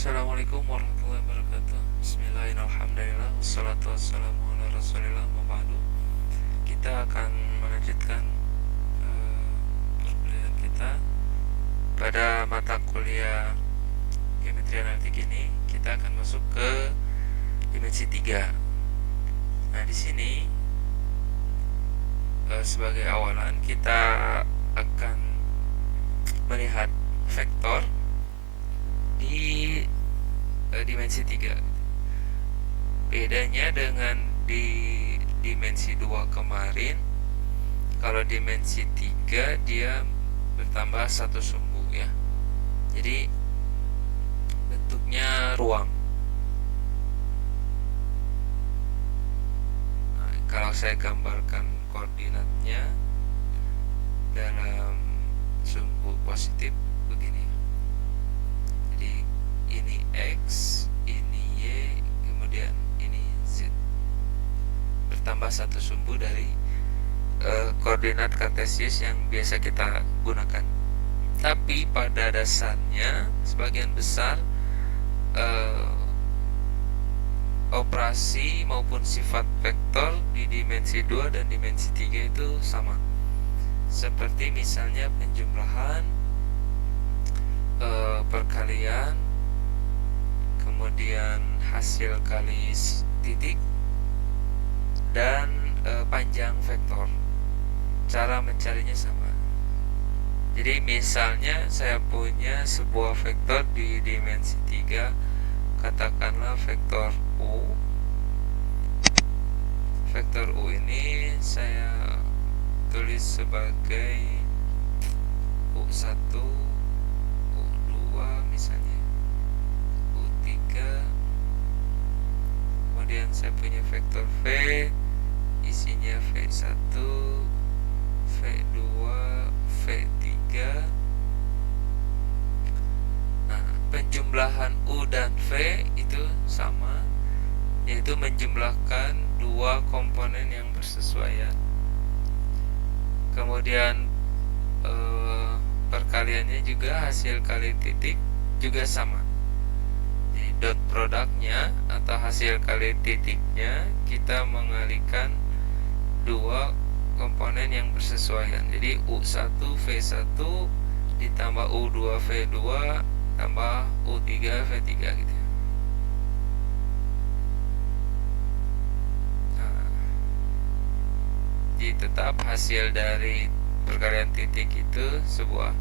Assalamualaikum warahmatullahi wabarakatuh. Bismillahirrahmanirrahim. Wassalatu wassalamu ala rasulillah wa ba'du. Kita akan melanjutkan perkuliahan kita pada mata kuliah geometri analitik ini. Kita akan masuk ke dimensi 3. Nah, di sini sebagai awalan kita akan melihat vektor di dimensi 3. Bedanya dengan di dimensi 2 kemarin, kalau dimensi 3 dia bertambah satu sumbu ya. Jadi bentuknya ruang. Nah, kalau saya gambarkan koordinatnya dalam sumbu positif begini. Jadi ini X, ini Y, kemudian ini Z. Bertambah satu sumbu dari koordinat kartesius yang biasa kita gunakan. Tapi pada dasarnya sebagian besar operasi maupun sifat vektor di dimensi 2 dan dimensi 3 itu sama. Seperti misalnya penjumlahan, perkalian, kemudian hasil kali titik, dan panjang vektor. Cara mencarinya sama. Jadi misalnya saya punya sebuah vektor di dimensi 3, katakanlah vektor U. Vektor U ini saya tulis sebagai U1, U2 misalnya, U3. Kemudian saya punya vektor V, isinya V1, V2, V3. Nah, penjumlahan U dan V itu sama, yaitu menjumlahkan dua komponen yang bersesuaian. Kemudian perkaliannya juga hasil kali titik juga sama. Jadi dot produknya atau hasil kali titiknya kita mengalihkan dua komponen yang bersesuaian. Jadi U1 V1 ditambah U2 V2 tambah U3 V3 gitu. Nah, jadi tetap hasil dari perkalian titik itu sebuah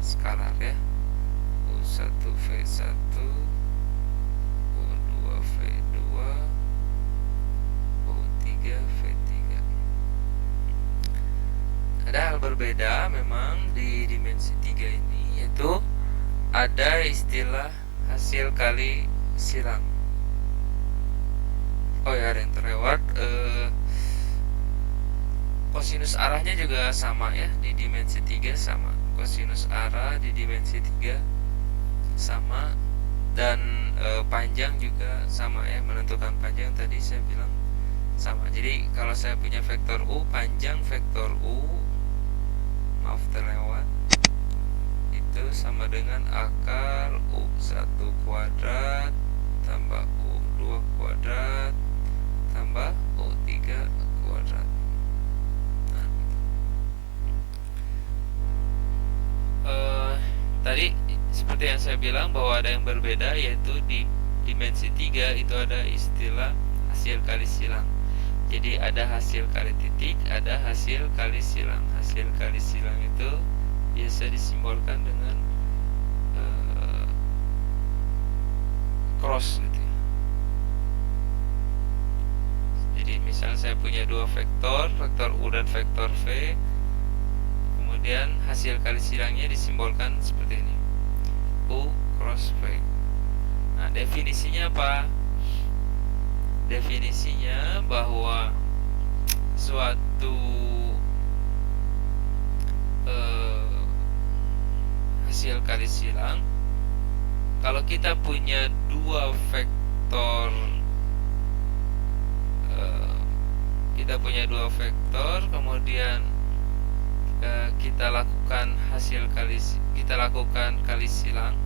skalar ya. U1 V1, U2 V2, U3 V3. Ada hal berbeda memang di dimensi 3 ini, yaitu ada istilah hasil kali silang. Oh ya, ada yang terlewat. Kosinus arahnya juga sama ya, di dimensi 3 sama. Kosinus arah di dimensi 3 sama. Dan panjang juga sama ya, menentukan panjang tadi saya bilang sama. Jadi kalau saya punya vektor U, panjang vektor U, maaf terlewat, itu sama dengan akar U1 kuadrat tambah U2 kuadrat tambah U3 kuadrat. Tadi seperti yang saya bilang bahwa ada yang berbeda, yaitu di dimensi 3 itu ada istilah hasil kali silang. Jadi ada hasil kali titik, ada hasil kali silang. Hasil kali silang itu biasa disimbolkan dengan cross gitu ya. Jadi misal saya punya dua vektor, vektor U dan vektor V, kemudian hasil kali silangnya disimbolkan seperti ini, U cross V. Nah, definisinya apa? Definisinya bahwa suatu hasil kali silang, kalau kita punya dua vektor, kemudian kita lakukan kali silang,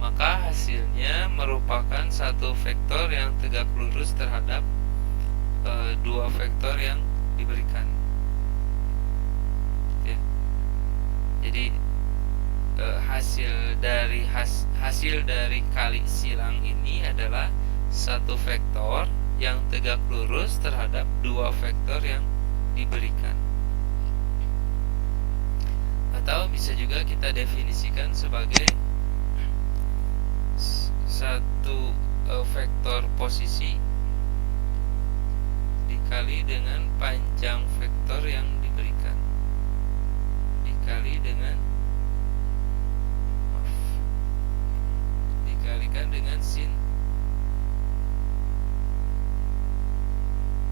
maka hasilnya merupakan satu vektor yang tegak lurus terhadap dua vektor yang diberikan, ya. Jadi hasil dari kali silang ini adalah satu vektor yang tegak lurus terhadap dua vektor yang diberikan. Atau bisa juga kita definisikan sebagai satu vektor posisi dikali dengan panjang vektor yang diberikan dikalikan dengan sin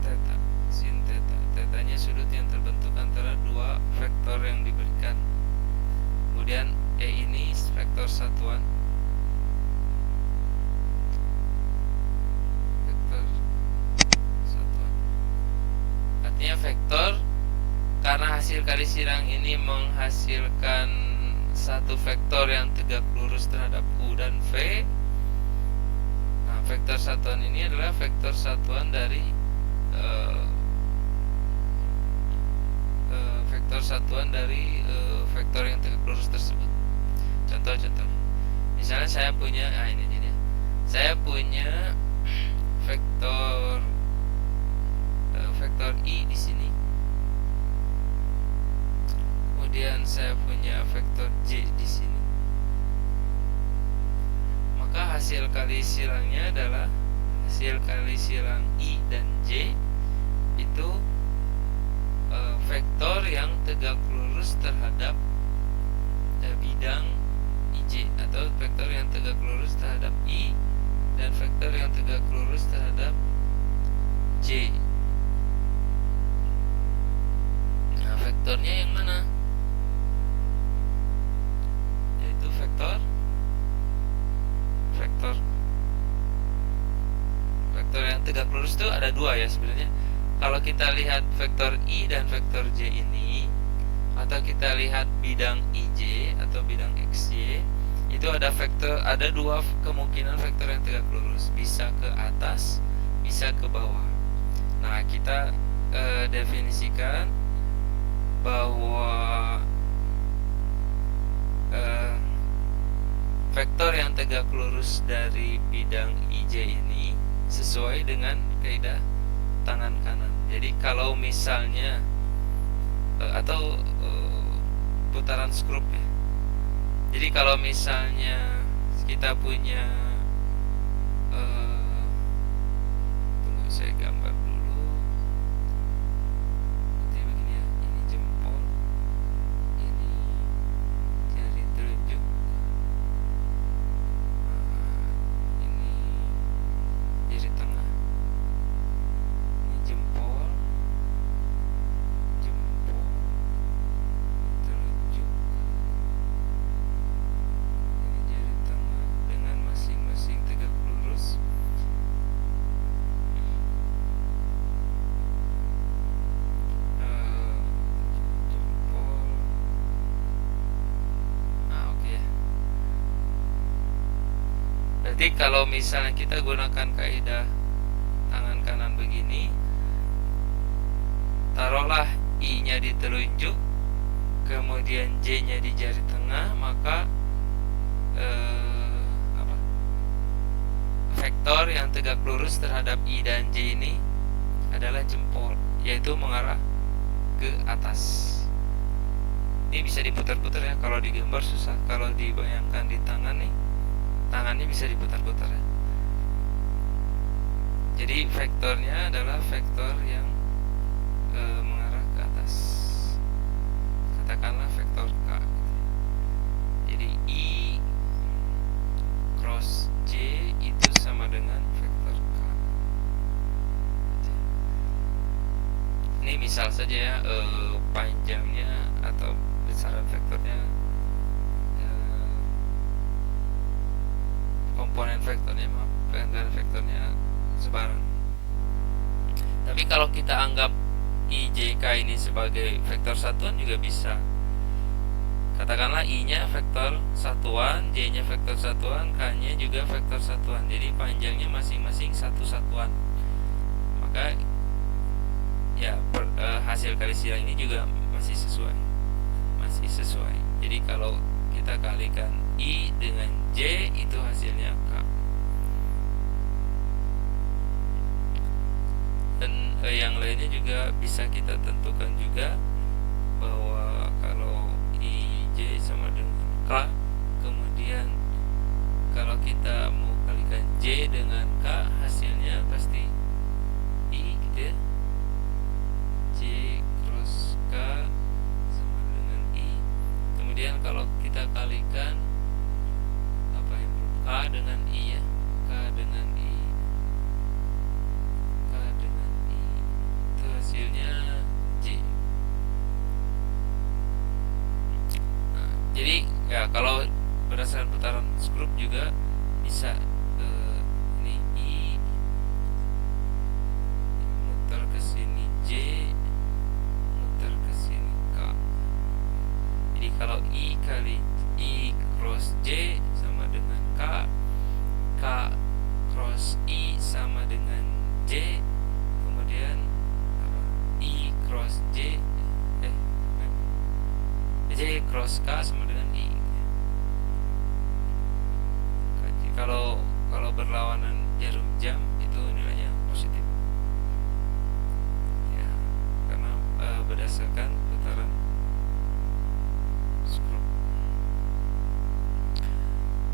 theta. Sin theta, tetanya sudut yang terbentuk antara dua vektor yang diberikan. Kemudian ini vektor satuan, artinya vektor, karena hasil kali silang ini menghasilkan satu vektor yang tegak lurus terhadap U dan V. Nah, vektor satuan ini adalah vektor satuan dari vektor yang tegak lurus tersebut. Contoh-contoh. Misalnya saya punya saya punya vektor I di sini. Kemudian saya punya vektor J di sini. Maka hasil kali silangnya adalah hasil kali silang I dan J itu vektor yang tegak lurus terhadap bidang IJ, atau vektor yang tegak lurus terhadap I dan vektor yang tegak lurus terhadap J. Nah, vektornya yang mana? Yaitu vektor yang tegak lurus itu ada dua ya sebenarnya. Kalau kita lihat vektor I dan vektor J ini, atau kita lihat bidang IJ atau bidang XY, itu ada dua kemungkinan vektor yang tegak lurus, bisa ke atas, bisa ke bawah. Nah, kita definisikan bahwa vektor yang tegak lurus dari bidang IJ ini sesuai dengan kaidah tangan kanan. Jadi kalau misalnya atau putaran skrup ya. Jadi kalau misalnya kita punya tunggu saya gambar dulu. Jadi begini ya, ini jempol, ini jari telunjuk, ini jari tengah, ini jempol, telunjuk, ini jari tengah dengan masing-masing tegak lurus. Jempol. Oke. Berarti kalau misalnya kita gunakan kaidah tangan kanan begini, taruhlah I-nya di telunjuk, kemudian J-nya di jari tengah, maka vektor yang tegak lurus terhadap I dan J ini adalah jempol, yaitu mengarah ke atas. Ini bisa diputar-putar ya, kalau digambar susah, kalau dibayangkan di tangan nih, tangannya bisa diputar-putar ya. Jadi vektornya adalah vektor yang mengarah ke atas. Katakanlah vektor K. Jadi I cross J itu sama dengan vektor K. Ini misal saja ya, panjangnya atau besaran vektornya, komponen vektornya sebarang. Tapi kalau kita anggap IJK ini sebagai vektor satuan juga bisa. Katakanlah I-nya vektor satuan, J-nya vektor satuan, K-nya juga vektor satuan. Jadi panjangnya masing-masing satu satuan. Maka ya hasil kali silang ini juga masih sesuai. Masih sesuai. Jadi kalau kita kalikan I dengan J, itu hasilnya K. Dan yang lainnya juga bisa kita tentukan juga, bahwa kalau IJ sama dengan K, kemudian kalau kita mau kalikan J dengan K, hasilnya pasti I gitu ya. J cross K sama dengan I. Kemudian kalau kita kalikan apa ya, K dengan I ya, K dengan I, K dengan I, itu hasilnya J. Jadi ya kalau berdasarkan putaran skrup juga bisa ini I muter ke sini, J muter ke sini, K. Jadi kalau I kali I cross J sama dengan K, K cross I sama dengan J, kemudian I cross J J cross K sama dengan I. Kalau berlawanan jarum jam itu nilainya positif. Ya, karena berdasarkan putaran skrup.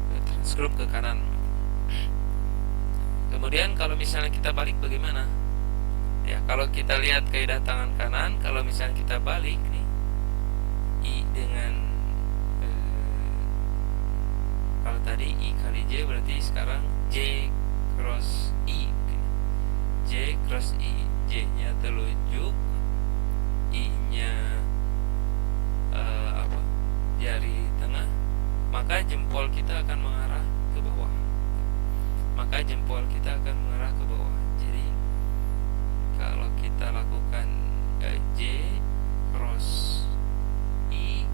Putaran skrup ke kanan. Kemudian kalau misalnya kita balik bagaimana? Ya, kalau kita lihat kaidah tangan kanan, kalau misalnya kita balik nih, I dengan kalau tadi I kali J, berarti sekarang J cross I. J cross I, J-nya telunjuk, I-nya jari tengah, maka jempol kita akan mengarah ke bawah. Maka jempol kita akan mengarah ke bawah. Jadi kalau kita lakukan J cross I,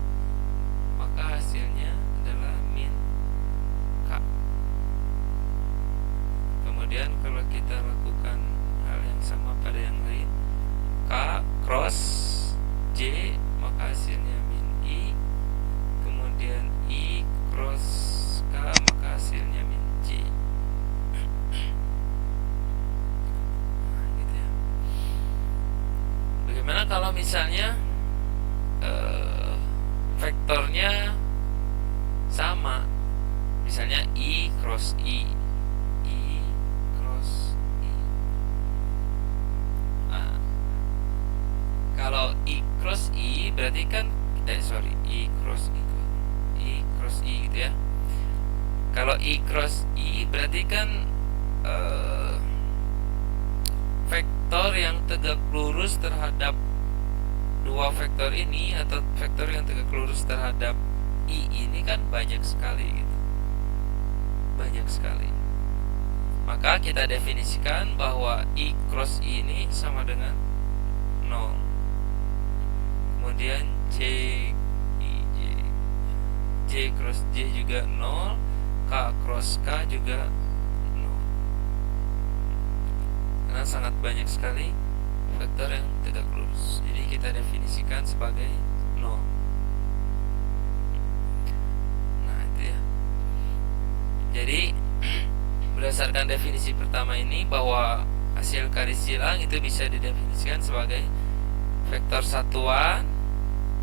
maka hasilnya adalah min K. Kemudian kalau kita lakukan hal yang sama pada yang lain, K cross J, maka hasilnya min I. Kemudian I cross K, maka hasilnya min J. Nah, gitu ya. Bagaimana kalau misalnya vektornya sama, misalnya I cross I, I cross I. Nah, kalau I cross I berarti kan I cross I gitu ya. Kalau I cross I berarti kan vektor yang tegak lurus terhadap dua vektor ini, atau vektor yang tegak lurus terhadap I ini kan banyak sekali gitu. Banyak sekali. Maka kita definisikan bahwa I cross I ini sama dengan 0. Kemudian J cross J juga 0, K cross K juga 0. Karena sangat banyak sekali vektor yang tegak lurus. Jadi kita definisikan sebagai 0. Nah, itu ya. Jadi berdasarkan definisi pertama ini, bahwa hasil kali silang itu bisa didefinisikan sebagai vektor satuan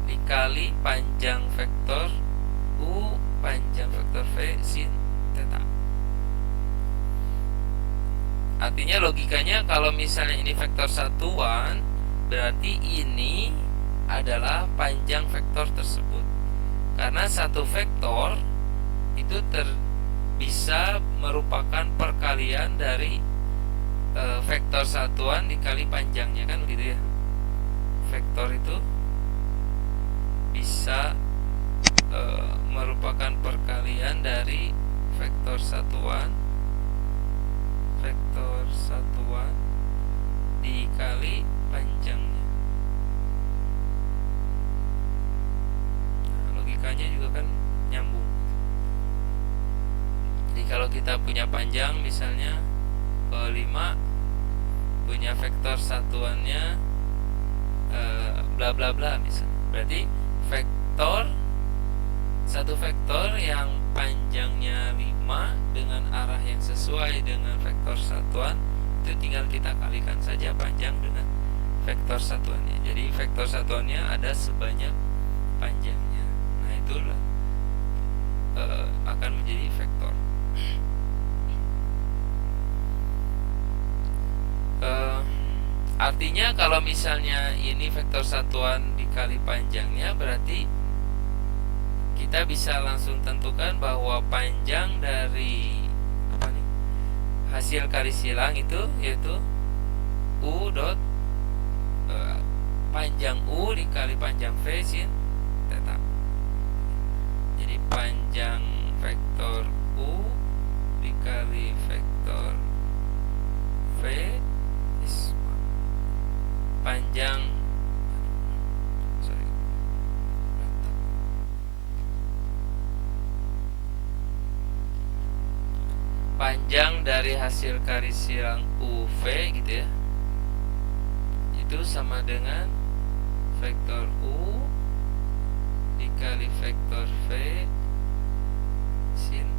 dikali panjang vektor U panjang vektor V sin theta. Artinya logikanya kalau misalnya ini vektor satuan, berarti ini adalah panjang vektor tersebut. Karena satu vektor itu bisa merupakan perkalian dari vektor satuan dikali panjangnya, kan begitu ya. Vektor itu bisa merupakan perkalian dari vektor satuan dikali panjangnya. Nah, logika angkanya juga kan nyambung. Jadi kalau kita punya panjang misalnya 5, punya vektor satuannya bla bla bla misalnya, berarti satu vektor yang panjangnya 5 dengan arah yang sesuai dengan vektor satuan, itu tinggal kita kalikan saja panjang dengan vektor satuannya. Jadi vektor satuannya ada sebanyak panjangnya. Nah, itulah akan menjadi vektor. Artinya kalau misalnya ini vektor satuan dikali panjangnya, berarti kita bisa langsung tentukan bahwa panjang dari hasil kali silang itu yaitu U dot panjang U dikali panjang V sin theta. Jadi panjang vektor U dikali vektor V panjang panjang dari hasil kali silang UV gitu ya, itu sama dengan vektor U dikali vektor V sin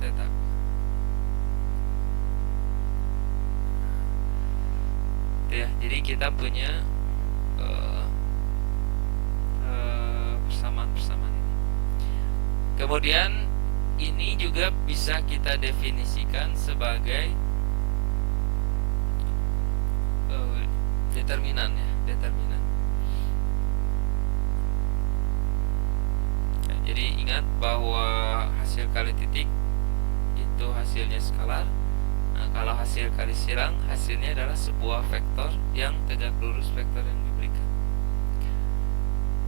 theta. Ya, jadi kita punya persamaan-persamaan ini. Kemudian ini juga bisa kita definisikan sebagai determinan ya, determinan. Ya, jadi ingat bahwa hasil kali titik itu hasilnya skalar. Nah, kalau hasil kali silang hasilnya adalah sebuah vektor yang tegak lurus vektor yang diberikan.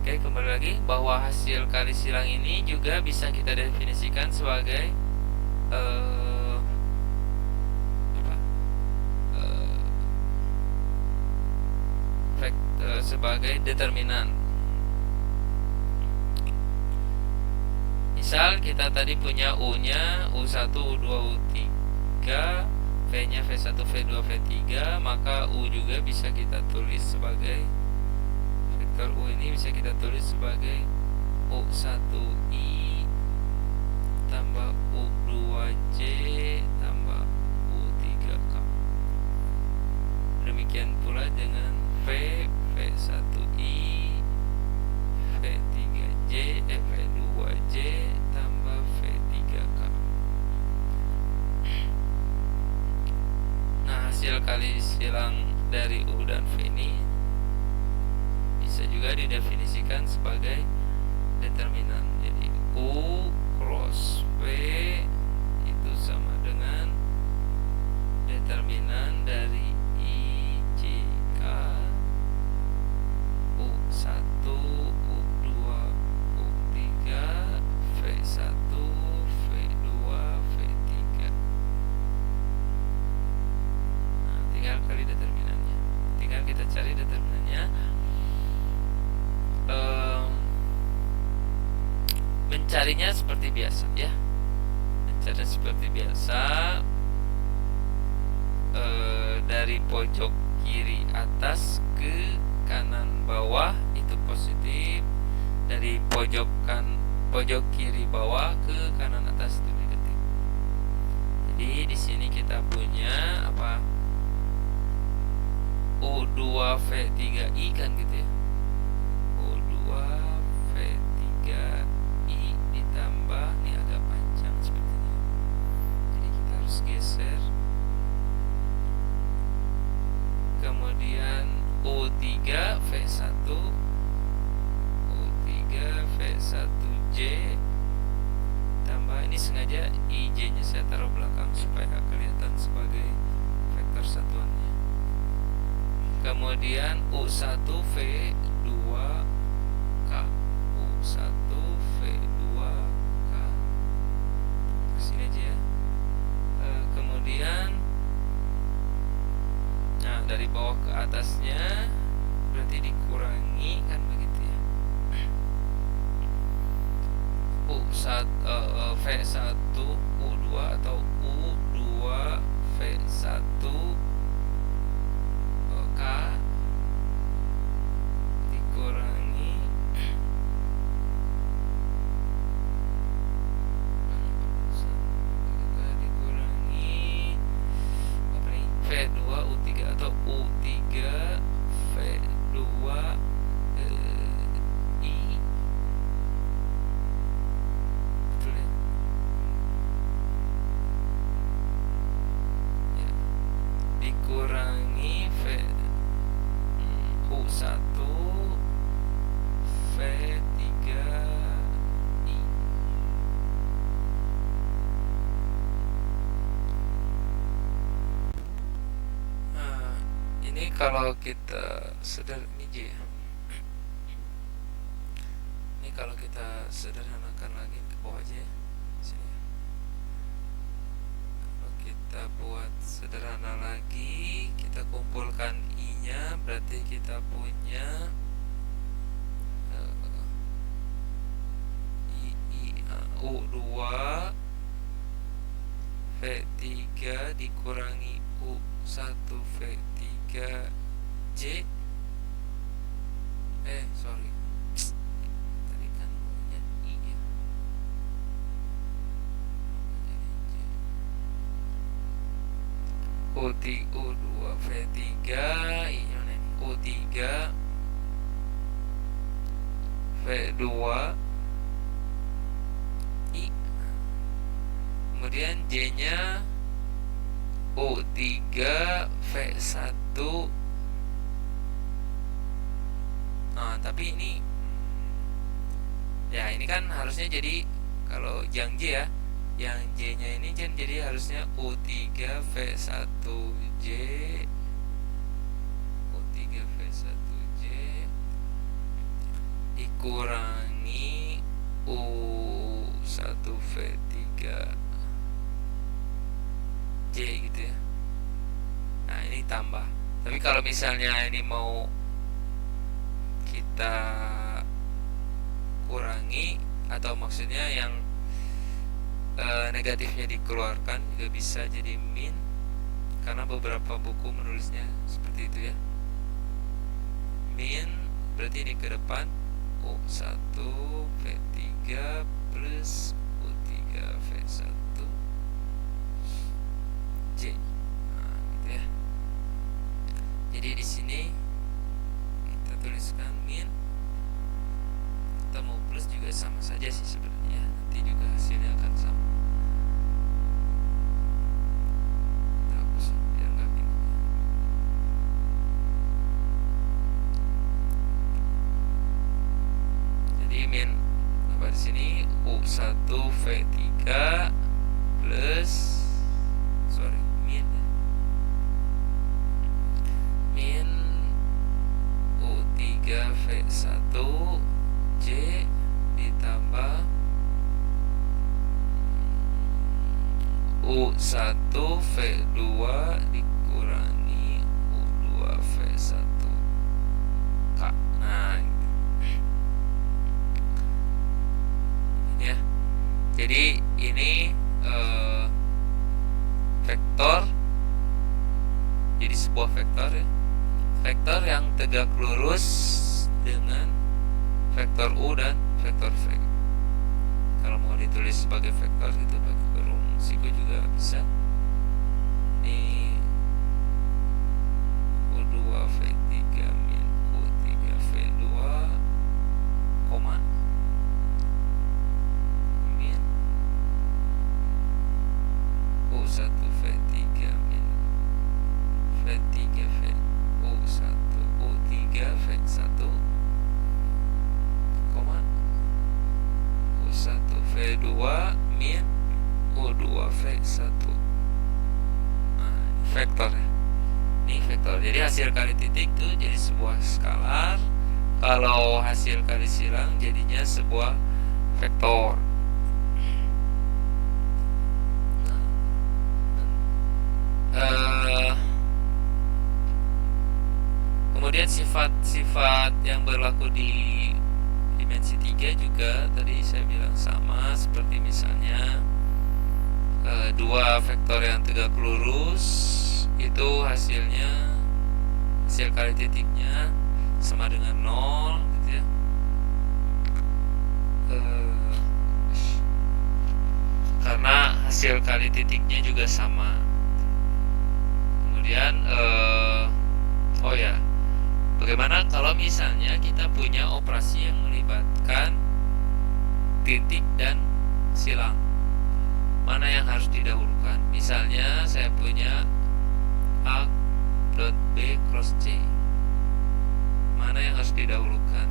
Oke, kembali lagi bahwa hasil kali silang ini juga bisa kita definisikan sebagai sebagai determinan. Misal kita tadi punya U-nya U1, U2, U3, V-nya V1, V2, V3, maka U juga bisa kita tulis sebagai vektor U ini bisa kita tulis sebagai U1I tambah U2J tambah U3K. Demikian pula dengan V, V1I, V3J, V2J tambah V3K. Nah, hasil kali silang dari U dan V ini bisa juga didefinisikan sebagai determinan. Jadi U cross V itu sama dengan determinan dari IJK U1, U2, U3, V1, V2, V3. Nah, tinggal kali determinannya. Tinggal kita cari determinannya. Mencarinya seperti biasa ya. Mencarinya seperti biasa. Dari pojok kiri atas ke kanan bawah itu positif, dari pojok kiri bawah ke kanan atas itu negatif. Jadi di sini kita punya apa? U2V3I kan gitu ya. U2V3I ditambah, ini agak panjang sepertinya. Jadi kita harus geser. Kemudian U3V1 U3V1J tambah, ini sengaja IJ nya saya taruh belakang supaya kelihatan sebagai vektor satuannya. Kemudian U1V2K U1V2K kesini aja ya. Kemudian nah, dari bawah ke atasnya berarti dikurangi kan begitu ya. V1 U2 atau U2 V1 K dikurangi apa nih, V2 U3 atau U3 V2 I, betul ya? Ya, dikurangi U1 V3 I. Nah, ini kalau kita ini J ya. Ini kalau kita sederhanakan lagi ke bawah aja ya. Sini ya. Kalau kita buat sederhana lagi, kita kumpulkan I-nya, berarti kita punya U2 V3 dikurangi U1 V3 J. Sorry, tadi kan punya I ya. U2 V3 I-nya nih, U3 V2 I, kemudian J-nya U3 V1. Nah, tapi ini ya, ini kan harusnya jadi, kalau yang J ya, yang J-nya ini jadi harusnya U3 V1J, U3 V1J dikurangi U1 V3 J gitu ya. Nah, ini tambah. Tapi kalau misalnya ini mau kita kurangi, atau maksudnya yang negatifnya dikeluarkan, juga bisa jadi min, karena beberapa buku menulisnya seperti itu ya. Min berarti ini ke depan U1 V3 plus U3 V1 J. Nah, gitu ya. Jadi di sini kita tuliskan min, atau mau plus juga sama saja sih sebenarnya. Nanti juga hasilnya akan sama. Kita hapus biar nggak bingung. Jadi min apa di sini, U1 V3 plus, sorry, min U3 V1 J ditambah U1 V2 dikurangi U2 V1 K. Nah, ini ya. Jadi ini vektor, jadi sebuah vektor ya, vektor yang tegak lurus dengan vektor U dan vektor V. Kalau mau ditulis sebagai vektor gitu pakai kurung siku juga bisa. Ini U2 V3 min U3 V2 koma min U1 V3 min V3 V U1 U3 V1 koma U1 V2 min U2 V1. Nah, vektor ya. Ini vektor. Jadi hasil kali titik itu jadi sebuah skalar. Kalau hasil kali silang jadinya sebuah vektor. Kemudian sifat-sifat yang berlaku di dimensi 3 juga tadi saya bilang sama, seperti misalnya dua vektor yang tegak lurus itu hasilnya, hasil kali titiknya sama dengan 0 gitu ya. Karena hasil kali titiknya juga sama. Kemudian oh ya, bagaimana kalau misalnya kita punya operasi yang melibatkan titik dan silang? Mana yang harus didahulukan? Misalnya saya punya A dot B cross C. Mana yang harus didahulukan?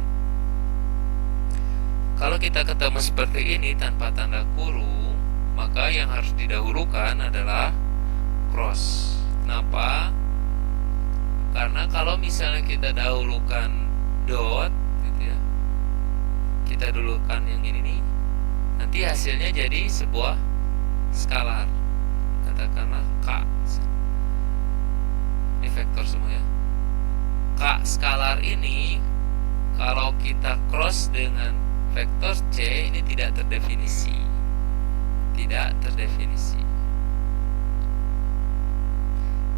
Kalau kita ketemu seperti ini tanpa tanda kurung, maka yang harus didahulukan adalah cross. Kenapa? Karena kalau misalnya kita dahulukan dot gitu ya, kita dahulukan yang ini nih, nanti hasilnya jadi sebuah skalar, katakanlah K. Ini vektor semua ya. K skalar ini kalau kita cross dengan vektor C ini tidak terdefinisi. Tidak terdefinisi.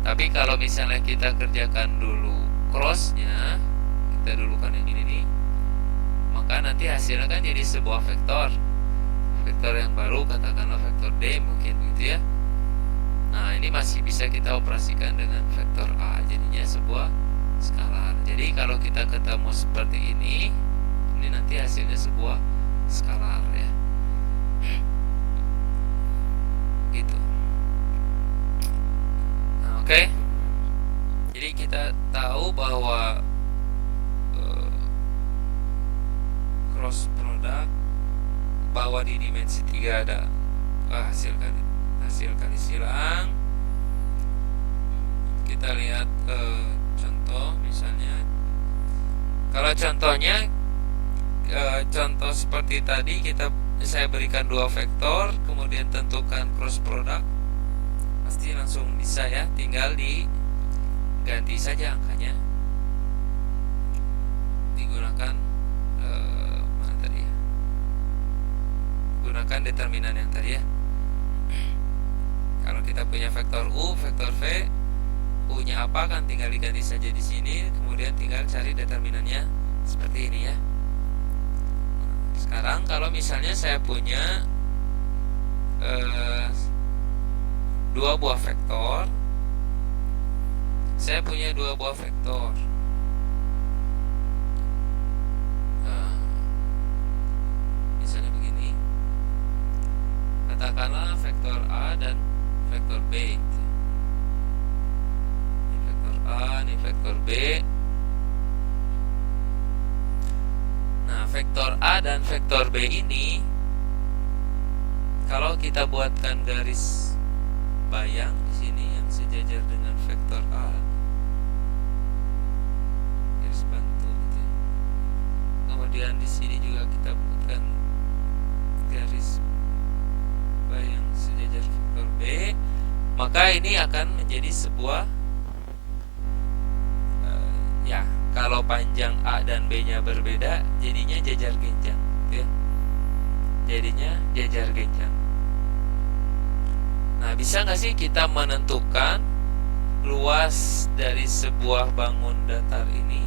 Tapi kalau misalnya kita kerjakan dulu crossnya, kita dulukan yang ini nih, maka nanti hasilnya kan jadi sebuah vektor. Vektor yang baru, katakanlah vektor D mungkin gitu ya. Nah, ini masih bisa kita operasikan dengan vektor A, jadinya sebuah skalar. Jadi kalau kita ketemu seperti ini nanti hasilnya sebuah skalar ya. Gitu. Nah, oke. Jadi kita tahu bahwa cross product, bahwa di dimensi 3 ada hasil kali silang. Kita lihat contoh misalnya. Kalau contohnya contoh seperti tadi, saya berikan dua vektor, kemudian tentukan cross product, pasti langsung bisa ya, tinggal diganti saja angkanya, digunakan mana tadi ya, gunakan determinan yang tadi ya. Kalau kita punya vektor U, vektor V, U-nya apa kan tinggal diganti saja di sini, kemudian tinggal cari determinannya seperti ini ya. Sekarang kalau misalnya saya punya dua buah vektor, misalnya begini, katakanlah vektor A dan vektor B. Ini vektor A, ini vektor B. Nah, vektor A dan vektor B ini, kalau kita buatkan garis bayang di sini yang sejajar dengan vektor A, garis bantu gitu ya. Kemudian di sini juga kita buatkan garis bayang sejajar vektor B, maka ini akan menjadi sebuah ya, kalau panjang A dan B-nya berbeda, jadinya jajar genjang, ya. Jadinya jajar genjang. Nah, bisa nggak sih kita menentukan luas dari sebuah bangun datar ini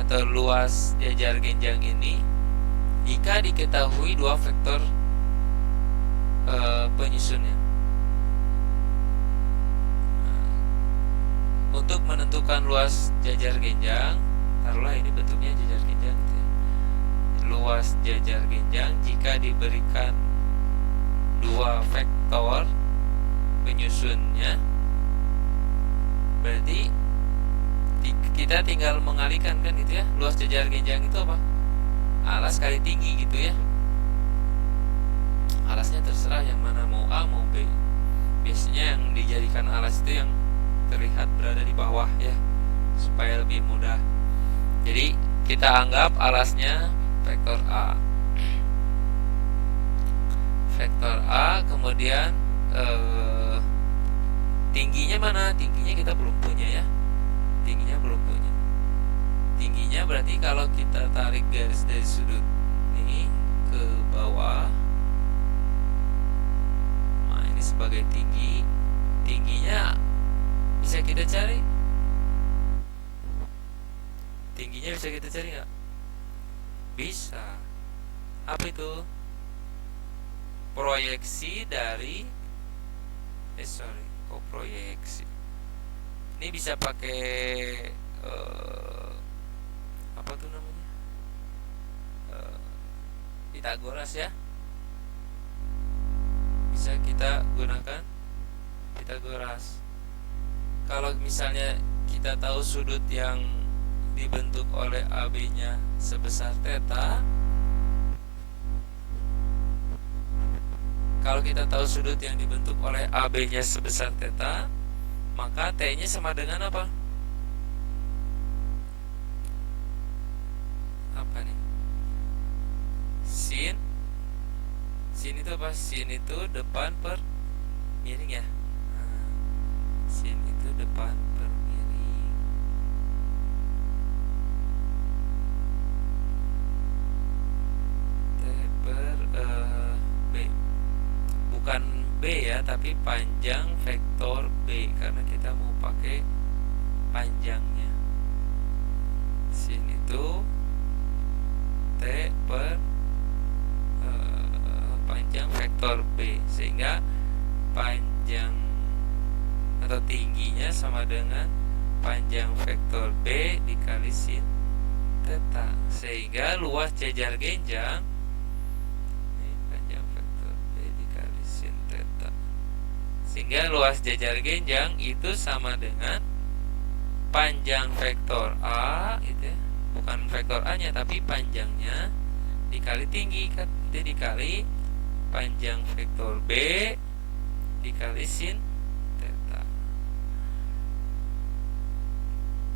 atau luas jajar genjang ini jika diketahui dua vektor penyusunnya? Untuk menentukan luas jajar genjang, taruhlah ini bentuknya jajar genjang gitu ya. Luas jajar genjang jika diberikan dua vektor penyusunnya, berarti kita tinggal mengalihkan kan gitu ya. Luas jajar genjang itu apa? Alas kali tinggi gitu ya. Alasnya terserah yang mana, mau A mau B. Biasanya yang dijadikan alas itu yang terlihat berada di bawah ya, supaya lebih mudah. Jadi kita anggap alasnya vektor A. Vektor A, kemudian tingginya mana? Tingginya kita belum punya ya. Tingginya belum punya. tingginya berarti kalau kita tarik garis dari sudut ini ke bawah, nah ini sebagai tingginya bisa kita cari. Tingginya bisa kita cari nggak? Bisa. Apa itu? Proyeksi dari kok proyeksi? Ini bisa pakai apa tuh namanya? Pitagoras ya. Bisa kita gunakan Pitagoras. Kalau misalnya kita tahu sudut yang dibentuk oleh AB-nya sebesar theta, kalau kita tahu sudut yang dibentuk oleh AB-nya sebesar theta, maka T-nya sama dengan apa? Apa nih? Sin itu apa? Sin itu depan per miring ya. Sin itu depan per miring. T per B. Bukan B ya, tapi panjang vektor B, karena kita mau pakai panjangnya. Sin itu T per panjang vektor B, sehingga panjang atau tingginya sama dengan panjang vektor B dikali sin theta, sehingga luas jajar genjang panjang vektor B dikali sin theta, sehingga luas jajar genjang itu sama dengan panjang vektor A gitu ya, bukan vektor A nya tapi panjangnya dikali tinggi kan, itu dikali panjang vektor B dikali sin theta.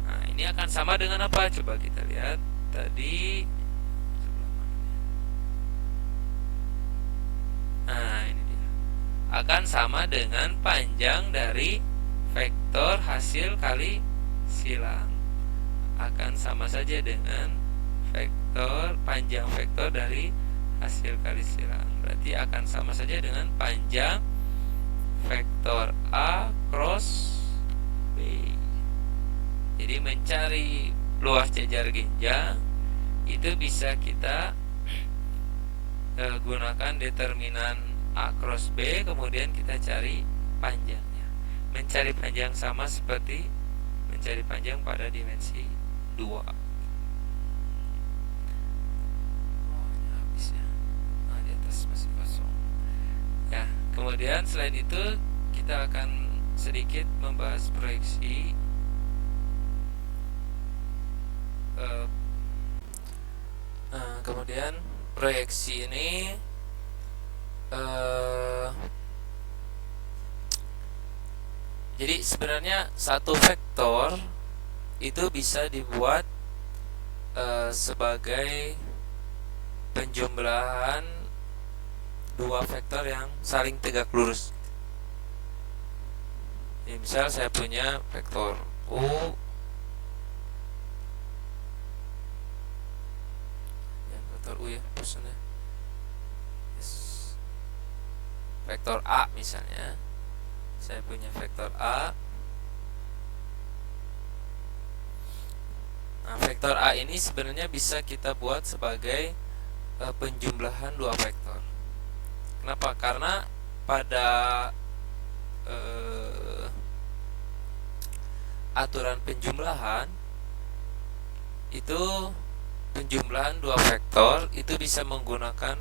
Nah, ini akan sama dengan apa? Coba kita lihat tadi. Nah, ini dia. Akan sama dengan panjang dari vektor hasil kali silang. Akan sama saja dengan vektor panjang vektor dari hasil kali silang. Berarti akan sama saja dengan panjang vektor A cross B. Jadi mencari luas jajar genjang itu bisa kita gunakan determinan A cross B, kemudian kita cari panjangnya. Mencari panjang sama seperti mencari panjang pada dimensi 2. Kemudian selain itu kita akan sedikit membahas proyeksi. Kemudian proyeksi ini jadi sebenarnya satu vektor itu bisa dibuat sebagai penjumlahan dua vektor yang saling tegak lurus. Ya, misal saya punya vektor U ya, vektor U ya maksudnya. Vektor A misalnya. Saya punya vektor A. Nah, vektor A ini sebenarnya bisa kita buat sebagai penjumlahan dua vektor. Kenapa? Karena pada aturan penjumlahan itu penjumlahan dua vektor itu bisa menggunakan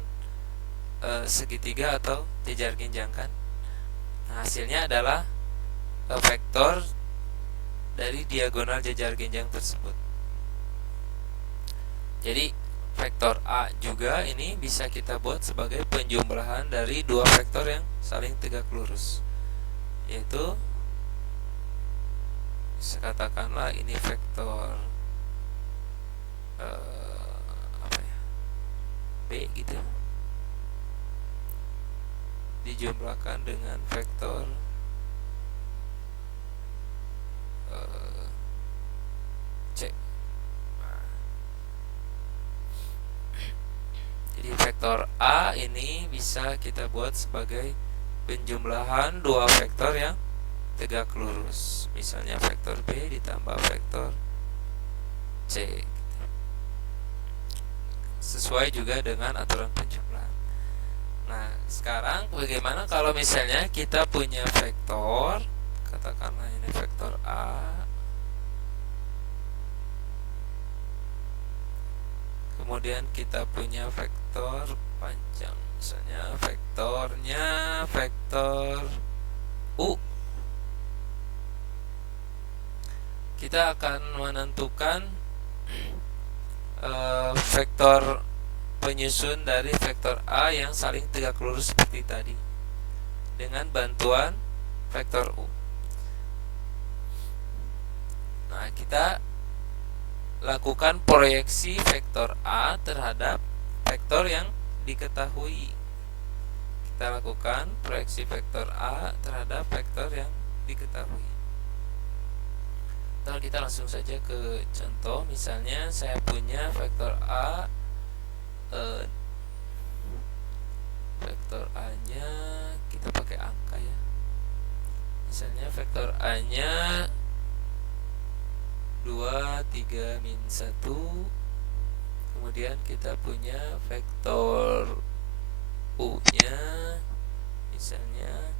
segitiga atau jajar genjang kan. Nah, hasilnya adalah vektor dari diagonal jajar genjang tersebut. Jadi vektor A juga ini bisa kita buat sebagai penjumlahan dari dua vektor yang saling tegak lurus, yaitu katakanlah ini vektor apa ya, B gitu, dijumlahkan dengan vektor C. Nah, vektor A ini bisa kita buat sebagai penjumlahan dua vektor yang tegak lurus. Misalnya vektor B ditambah vektor C. Sesuai juga dengan aturan penjumlahan. Nah, sekarang bagaimana kalau misalnya kita punya vektor, katakanlah ini vektor A, kemudian kita punya vektor panjang, misalnya vektornya vektor U. Kita akan menentukan vektor penyusun dari vektor A yang saling tegak lurus seperti tadi dengan bantuan vektor U. Nah, kita lakukan proyeksi vektor A terhadap vektor yang diketahui. Kita lakukan proyeksi vektor A terhadap vektor yang diketahui. Lalu kita langsung saja ke contoh. Misalnya saya punya vektor A, vektor A-nya kita pakai angka ya. Misalnya vektor A-nya 2, 3, min 1. Kemudian kita punya vektor U-nya misalnya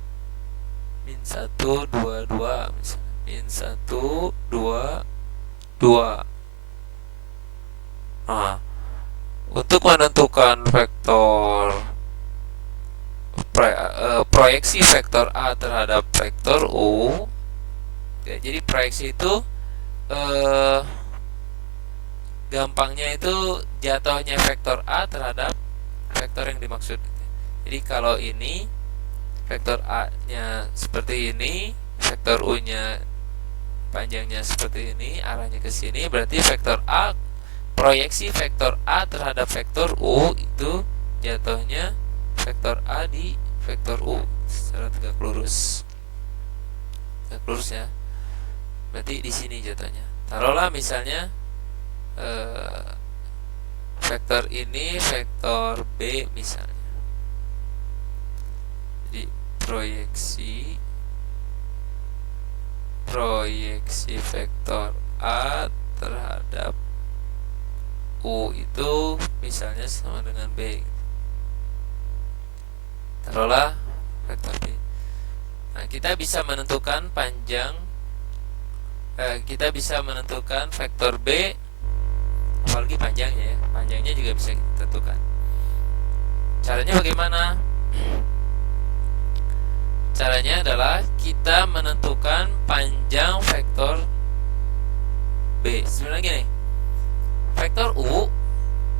min 1, 2, 2 misalnya. Min 1, 2, 2. Nah, untuk menentukan vektor proyeksi vektor A terhadap vektor U ya, jadi proyeksi itu gampangnya itu jatuhnya vektor A terhadap vektor yang dimaksud. Jadi kalau ini vektor A-nya seperti ini, vektor U-nya panjangnya seperti ini, arahnya ke sini, berarti vektor A, proyeksi vektor A terhadap vektor U itu jatuhnya vektor A di vektor U secara tegak lurus. Tegak lurus ya. Berarti di sini jatuhnya. Taruhlah misalnya vektor ini vektor B misalnya. Jadi proyeksi vektor A terhadap U itu misalnya sama dengan B. Taruhlah vektor B. Nah, kita bisa menentukan panjang, kita bisa menentukan vektor B, apalagi panjangnya ya. Panjangnya juga bisa kita tentukan. Caranya bagaimana? Caranya adalah kita menentukan panjang vektor B. Sebenarnya gini, vektor U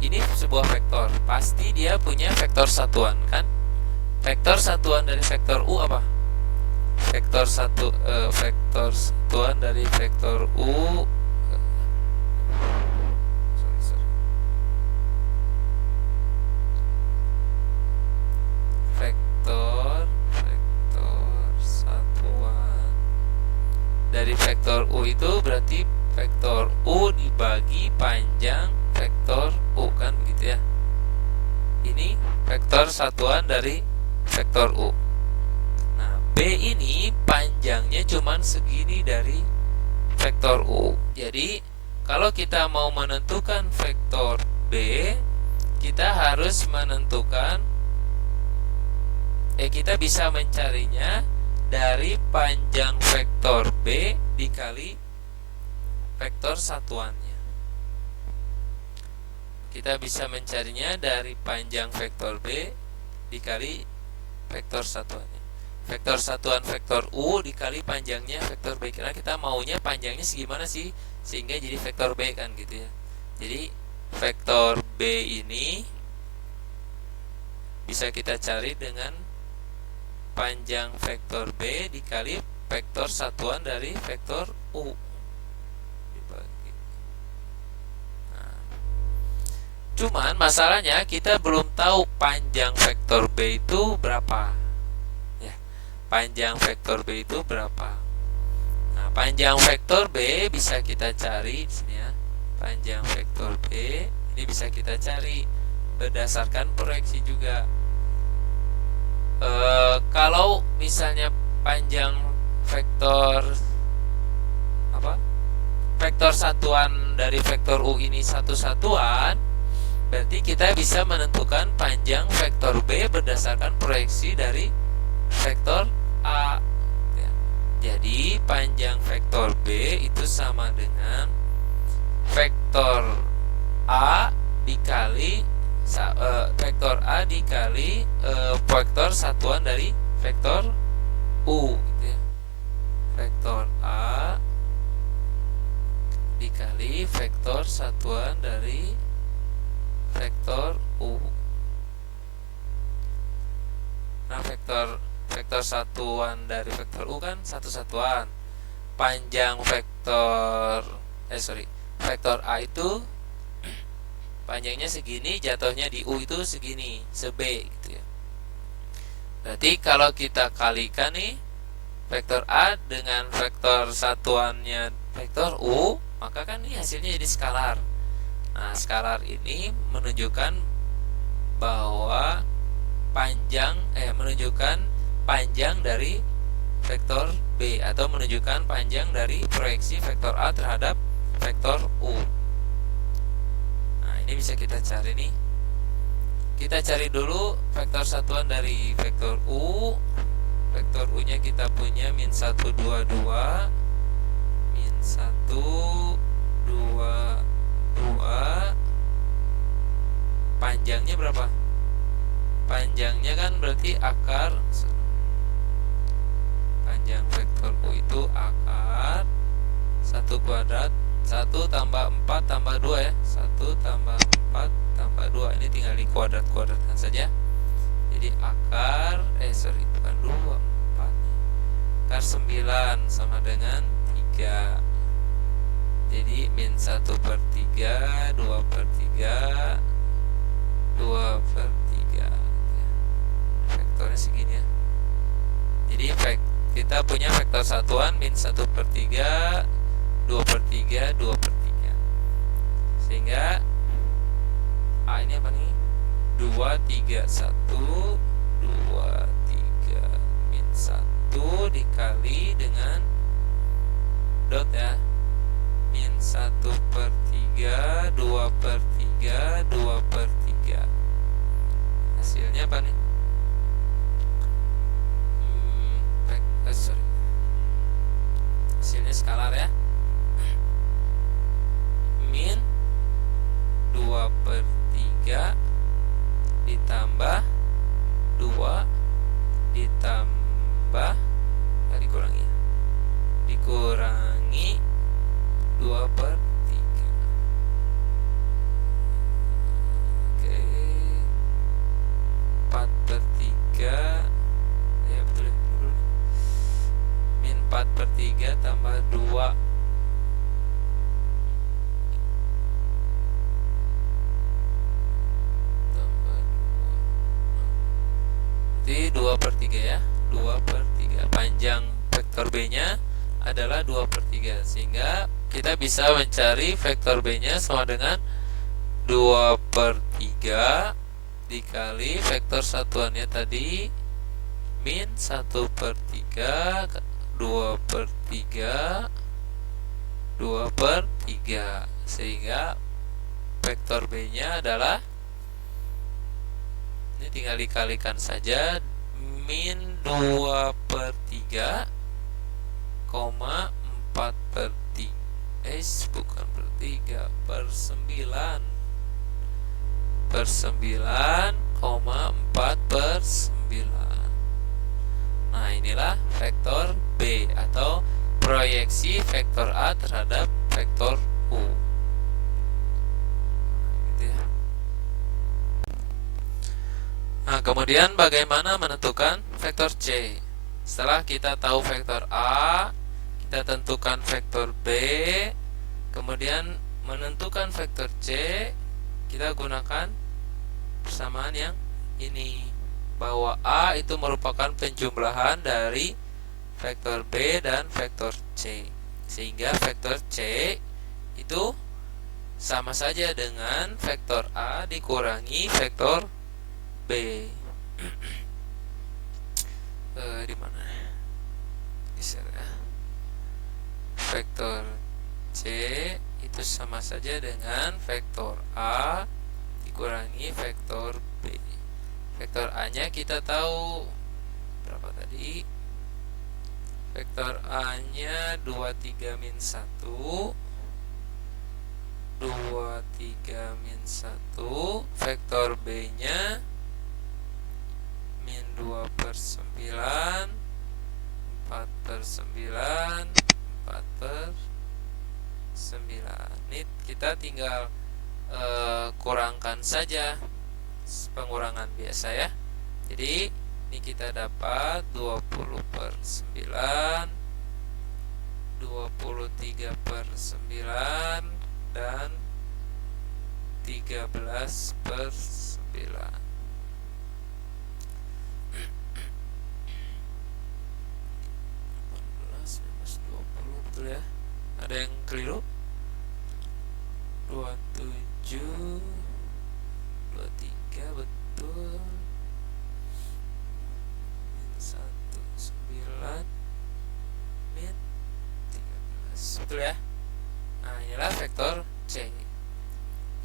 ini sebuah vektor, pasti dia punya vektor satuan kan? Vektor satuan dari vektor U apa? Vektor satuan dari vektor U. Vektor satuan dari vektor U itu berarti vektor U dibagi panjang vektor U kan begitu ya. Ini vektor satuan dari vektor U. Nah, B ini panjangnya cuman segini dari vektor U. Jadi kalau kita mau menentukan vektor B, kita harus menentukan kita bisa mencarinya dari panjang vektor B dikali vektor satuannya. Kita bisa mencarinya dari panjang vektor B dikali vektor satuannya. Vektor satuan vektor U dikali panjangnya vektor B. Karena kita maunya panjangnya segimana sih sehingga jadi vektor B kan gitu ya. Jadi vektor B ini bisa kita cari dengan panjang vektor B dikali vektor satuan dari vektor U dibagi. Nah, cuman masalahnya kita belum tahu panjang vektor B itu berapa ya. Panjang vektor B itu berapa? Nah, panjang vektor B bisa kita cari di sini ya. Panjang vektor B ini bisa kita cari berdasarkan proyeksi juga. Kalau misalnya panjang vektor apa? Vektor satuan dari vektor U ini satu satuan, berarti kita bisa menentukan panjang vektor B berdasarkan proyeksi dari vektor A. Ya. Jadi panjang vektor B itu sama dengan vektor A dikali vektor A dikali vektor satuan dari vektor U gitu ya. Vektor A dikali vektor satuan dari vektor U. Nah, vektor satuan dari vektor U kan satu satuan. Panjang vektor A itu panjangnya segini, jatuhnya di U itu segini, seb gitu ya. Berarti kalau kita kalikan nih vektor A dengan vektor satuannya vektor U, maka kan ini hasilnya jadi skalar. Nah, skalar ini menunjukkan bahwa menunjukkan panjang dari vektor B atau menunjukkan panjang dari proyeksi vektor A terhadap vektor U. Nah, ini bisa kita cari nih. Kita cari dulu vektor satuan dari vektor U. Vektor U-nya kita punya min 1, 2, 2. Min 1, 2, 2. Panjangnya berapa? Panjangnya kan berarti akar. Panjang vektor U itu akar 1 kuadrat 1 tambah 4 tambah 2 ya. 1 tambah 4 tambah 2. Ini tinggal di kuadratkan saja. Jadi akar bukan 2, 4. Akar 9 sama dengan 3. Jadi min 1/3, 2/3, 2/3. Vektornya segini ya. Jadi kita punya vektor satuan min 1/3, 2/3, 2/3. Sehingga A ini apa nih? 2, 3, 1, 2, 3 min 1 dikali dengan dot ya. Min 1/3, 2/3, 2/3. Hasilnya apa nih? Hasilnya skalar ya. Min 2/3 ditambah 2 ditambah dikurangi 2/3. Oke, 4/3 ya, betul ya. Min 4/3 tambah 2 Jadi 2/3 ya. 2/3. Panjang vektor B-nya adalah 2/3. Sehingga kita bisa mencari vektor B-nya sama dengan 2/3 dikali vektor satuannya tadi min 1/3, 2/3, 2/3. Sehingga vektor B-nya adalah, ini tinggal dikalikan saja, min 2/3, 4/3 bukan per 3 per 9 per 9, 4/9. Nah, inilah vektor B atau proyeksi vektor A terhadap vektor U. Gitu ya. Nah, kemudian bagaimana menentukan vektor C? Setelah kita tahu vektor A, kita tentukan vektor B, kemudian menentukan vektor C, kita gunakan persamaan yang ini, bahwa A itu merupakan penjumlahan dari vektor B dan vektor C. Sehingga vektor C itu sama saja dengan vektor A dikurangi vektor B. Di mana? Geser ya. Vektor C itu sama saja dengan vektor A dikurangi vektor B. Vektor A-nya kita tahu berapa tadi? Vektor A-nya 23 min 1, 23 min 1. Vektor B-nya min 2 per 9, 4 per 9, 4 per 9. Ini kita tinggal kurangkan saja pengurangan biasa ya. Jadi ini kita dapat 20 per 9, 23 per 9, dan 13 per 9. Betul ya? Ada yang keliru? 27, 23 betul. Min 1, 9, min 13. Betul ya? Nah, inilah vektor C.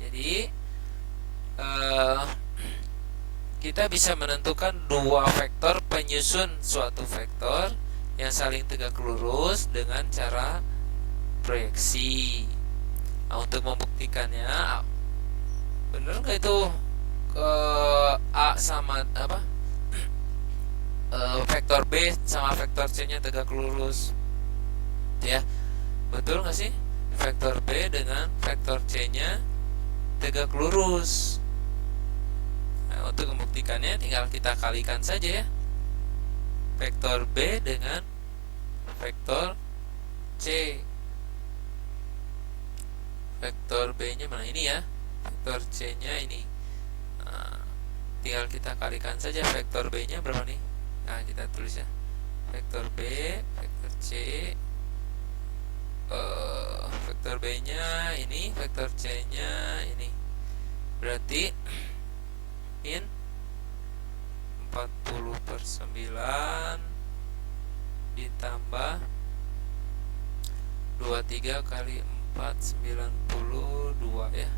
Jadi kita bisa menentukan dua vektor penyusun suatu vektor yang saling tegak lurus dengan cara proyeksi. Nah, untuk membuktikannya, bener nggak itu A sama apa? Vektor B sama vektor C-nya tegak lurus, ya? Betul nggak sih? Vektor B dengan vektor C-nya tegak lurus. Nah, untuk membuktikannya tinggal kita kalikan saja ya. Vektor B dengan vektor C. Vektor B-nya mana? Ini ya. Vektor C-nya ini. Nah, tinggal kita kalikan saja. Vektor B-nya berapa nih? Nah, kita tulis ya. Vektor B, vektor C. Vektor B-nya ini, vektor C-nya ini. Berarti min 40 per 9 ditambah 23 kali 4, 92 ya.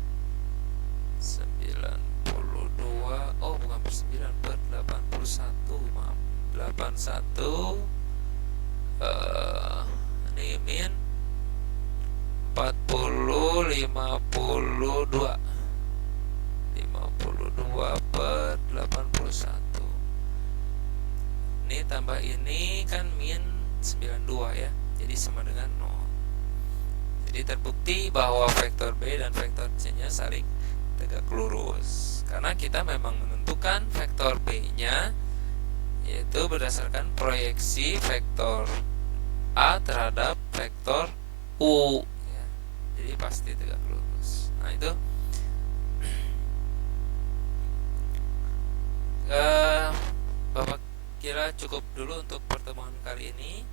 92, oh bukan per 9, per 81, maaf, 81. Ini min 40, 52 per 81. Ini tambah ini kan min 92 ya. Jadi sama dengan 0. Jadi terbukti bahwa vektor B dan vektor C-nya saling tegak lurus. Karena kita memang menentukan vektor B-nya yaitu berdasarkan proyeksi vektor A terhadap vektor U ya. Jadi pasti tegak lurus. Nah, itu Bapak kira cukup dulu untuk pertemuan kali ini.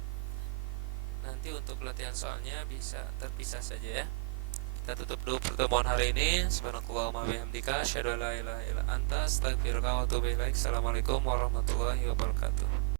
Nanti untuk latihan soalnya bisa terpisah saja ya. Kita tutup dulu pertemuan hari ini. Subhanakallahumma bihamdika asyhadu an la ilaha illa anta astaghfiruka wa atubu ilaik. Assalamualaikum warahmatullahi wabarakatuh.